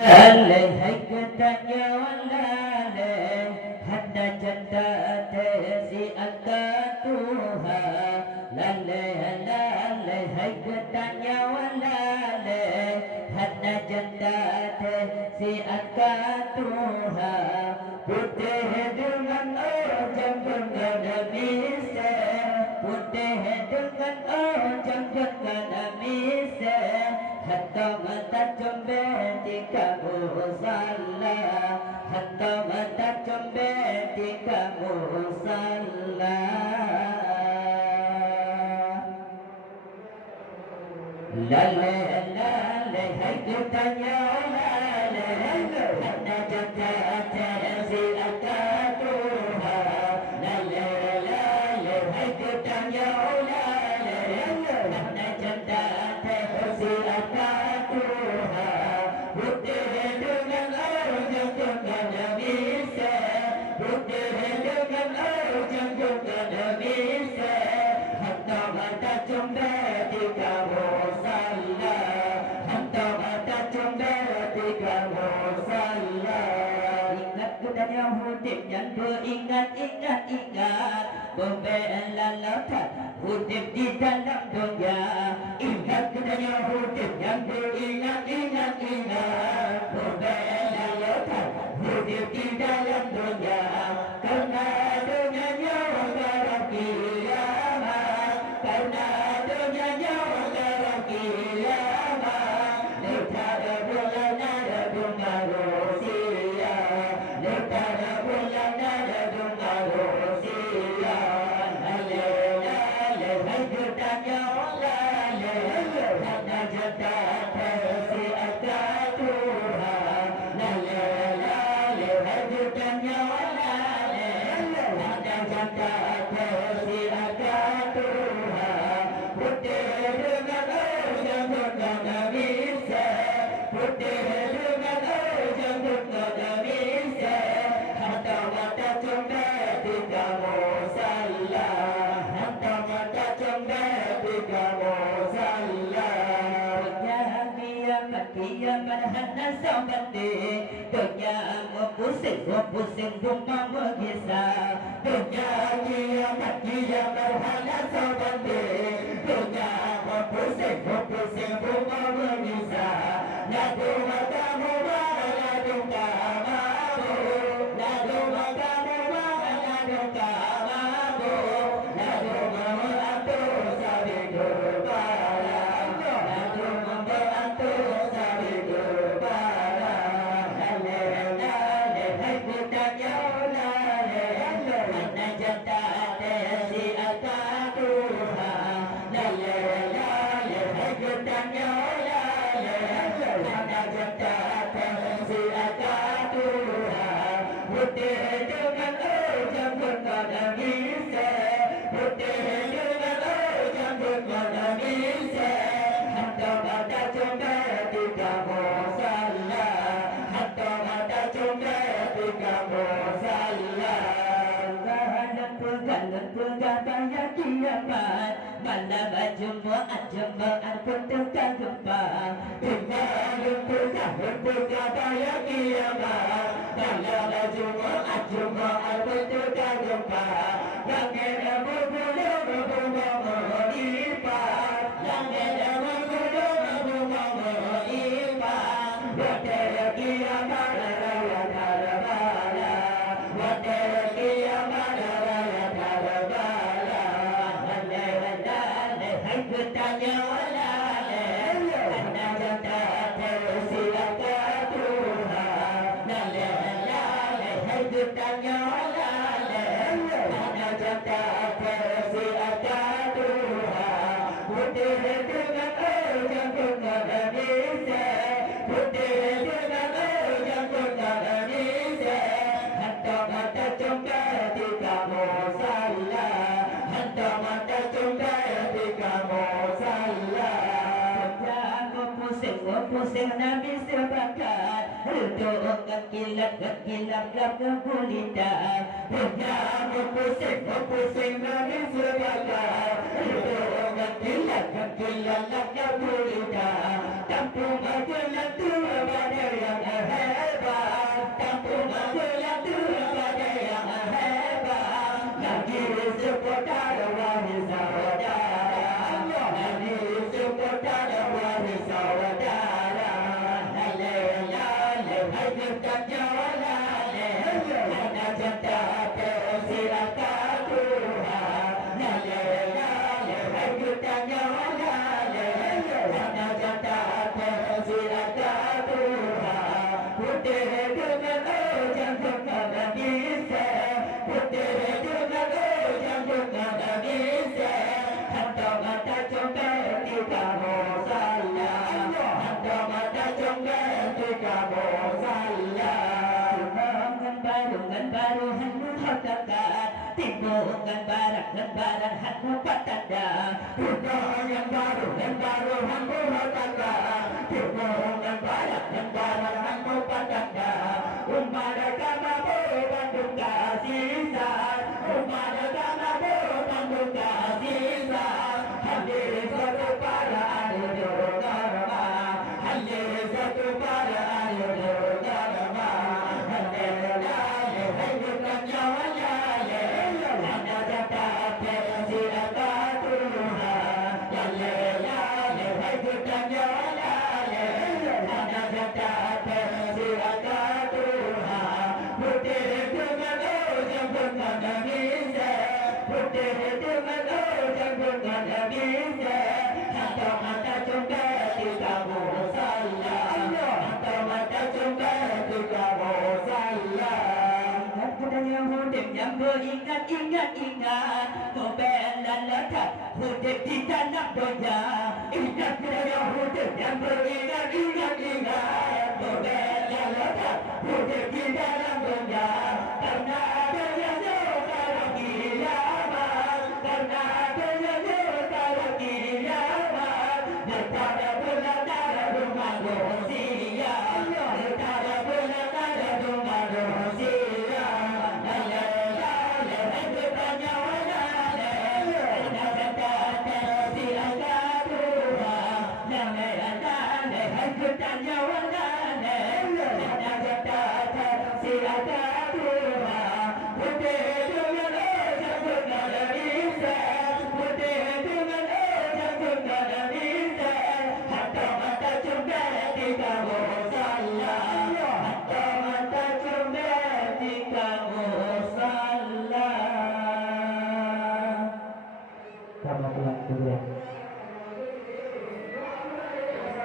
Hai katanya walale hadda janda si angkatuha lale lale hai katanya walale hadda janda si angkatuha putih dengan ojang bergadamisnya putih dengan ojang bergadamisnya hatta mata jombe tika musalla hatta mata jombe tika musalla lale lale hai kitanya lale hatta jata si akatuha lale lale hai kitanya lale hatta jata si akatuha putih dengan ojang bergadamisnya putih dengan ojang bergadamisnya hatta mata jombe tika musalla hatta mata jombe tika musalla ingat budaya hudib yang beringat ingat ingat membela lautan hudib di dalam dunia ingat budaya hudib yang beringat ingat ingat membela lautan hudib di dalam dunia karena dengannya orang kiamat karena dengannya orang kiamat lepada bulan ada bunga rosia lepada bulan ada bunga rosia lale lale hai bertanya lale hanya janda si akatuha lale lale hai bertanya lale hanya janda si akatuha putih dengan ojang bergadamisnya putih dengan ojang bergadamisnya hatta mata jombe tika musalla hatta mata jombe tika musalla dunia kiamat hana sabande dunia pusing rumah mengisah dunia kiamat hana sabande dunia pusing rumah mengisah nadu matamu nadu kamamu nadu matamu nadu kamamu nadu membantu sabi berbala nadu membantu sabi berbala lale lale hai budaya lale mana janda si akatuha lale lale hai budaya lale mana janda si akatuha putih dengan ojang bergadamisnya putih dengan ojang bergadamisnya hatta mata jombe tika musalla hatta mata jombe tika musalla dan pegangan ya kiamat malam Jumaat pun terjumpa dengan pegangan ya kiamat malam Jumaat pun terjumpa langit berbulu melipat langit berbulu melipat wadai kiamat raya karbala wadai kiamat raya karbala lale lale hai bertanya lale anda janda si akatuha lale lale hai bertanya lale anda janda si akatuha putih dengan ojang bergadamisnya putih dengan ojang bergadamisnya hatta mata jombe tika musalla hatta mata jombe tika musalla pusing nabi sebakat duduk kilat gelap gulita pusing nabi sebakat duduk kilat gulita kampung aja tua pada yang hai bertanya wala hana janta silakan Tuhan hai bertanya wala hana janta silakan Tuhan putih dengan ujang bunga bisa putih dengan ujang bunga bisa hantar mata coba di kamu salah hantar mata coba di kamu salah dengan baru hantu terdekat timbungan barat hantu petanda dengan yang baru hantu terdekat timbungan barat hantu petanda umat agama Bandung kasih umat agama Bandung kasih hadir satu para ayo dharma hadir satu para ayo dharma Ingat Nobel dan letak Hudib di tanah donya Ingat budaya hudib yang beringat Nobel dan letak Hudib di tanah donya Karena ada yang nyokar kiamat Karena ada yang nyokar kiamat Daripada bulan darah rumah manusia Daripada bulan darah rumah manusia Silakan